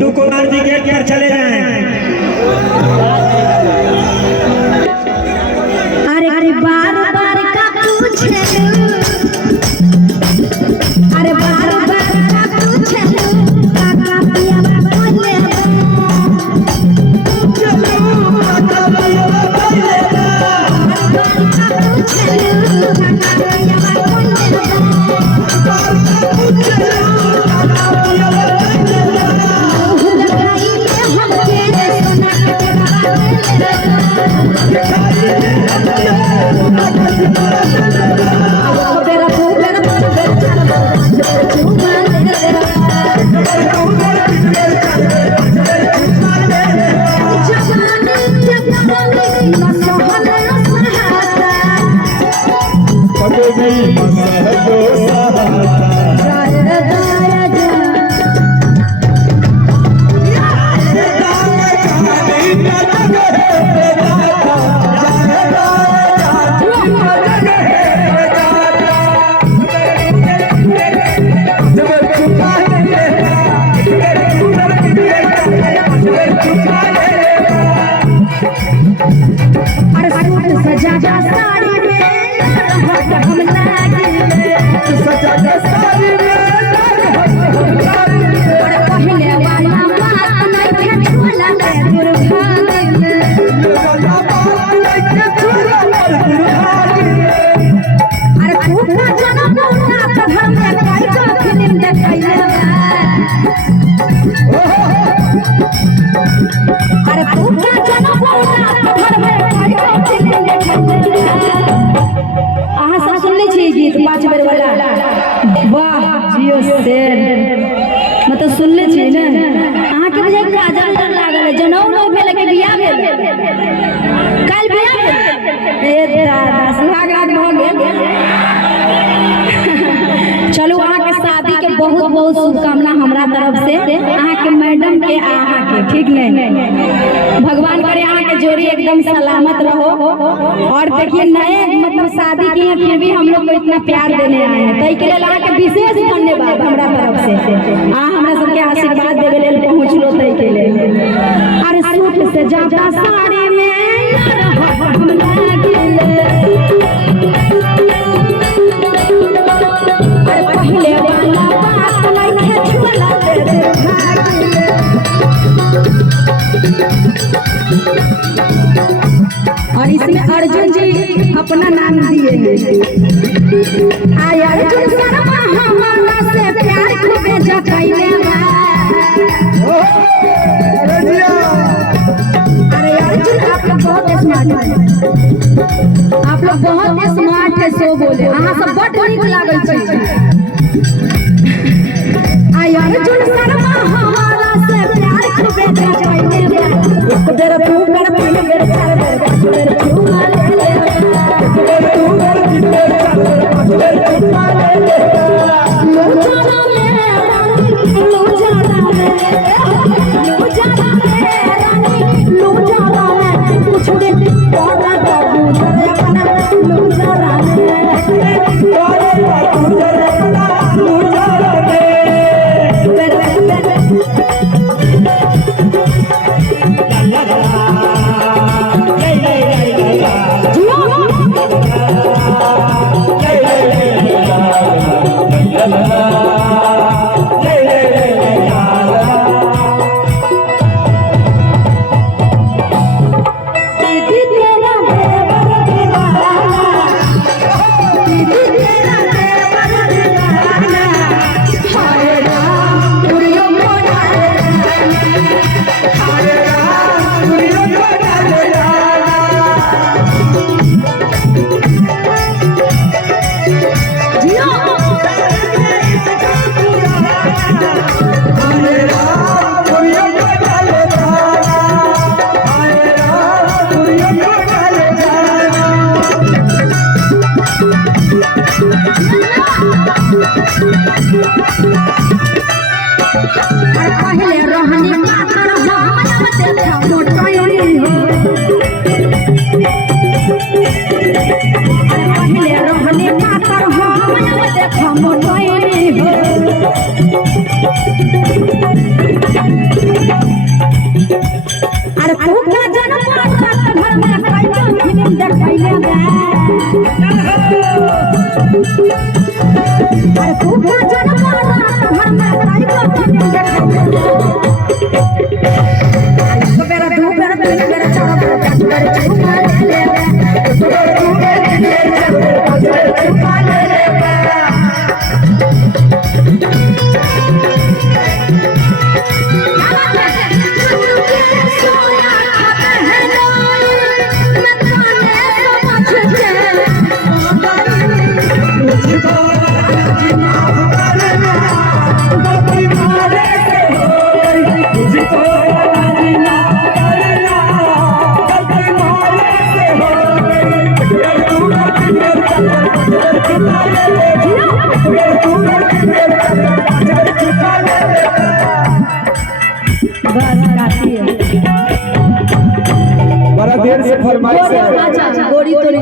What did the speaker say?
Guddu Kumar ji gate पर चले जाएं। अरे बार बार का पूछे, अरे बार बार का पूछे काका पिया बोले चलो काका पिया बोले का पूछे काका पिया बोले मतलब सुनले छी ने अहाँ के बुझे काजल लागल है जनौ न भेल के बियाह भेल काल बियाह भेल ए दादा सुहाग रात भ गेल। चलो अहाँ के शादी के बहुत बहुत शुभकामना हमरा तरफ से, अहाँ के मैडम के अहाँ के ठीक नहीं, भगवान करे अहाँ के जोड़ी एकदम सलामत रहो। और देखिए नए मतलब शादी की है फिर भी हम लोग को इतना प्यार देने आए हैं, तई के लिए अहाँ के विशेष धन्यवाद हमरा तरफ से। अहाँ हमरा सबके आशीर्वाद देवे लेल पहुंचलो तई के लिए। अरे सूट से ज्यादा साड़ी में पहले वाला बात नहीं छुला और इसमें अर्जुन जी अपना नाम दिए हैं। आय अर्जुन शर्मा हमारा से प्यार खूबे जताइले बा। अरे अर्जुन आप लोग बहुत स्मार्ट हैं, आप लोग बहुत स्मार्ट है, सो बोले अहाँ सब बड़ नीक लागै छै। आय अर्जुन शर्मा हमारा से प्यार खूबे जताइले बा। एक बेर तू कर पहले बेर चार बेर तू ले ले तू कर तीन बेर चार बेर तू ले ले लो जाना मेरे रानी लो जाना मेरे रानी लो जाना मैं कुछ दिन पौधा बाबू जरा अपना लो जाना मैं पौधा बाबू जरा अपना लो जाना मैं पहले रहने पातर हम देखा मोटोई हो, पहले रहने पातर हम देखा मोटोई हो। तू का जन्म रात भर में कइयो फिल्म देखैले बे अरे तू का जन्म रात भर में कइयो फिल्म देखैले एक बेरा दू बेरा तीन बेरा चार बेरा पांच बेरा चुमा ले चुमा ले बड़ा देर से फरमाइश है। गोरी तोरी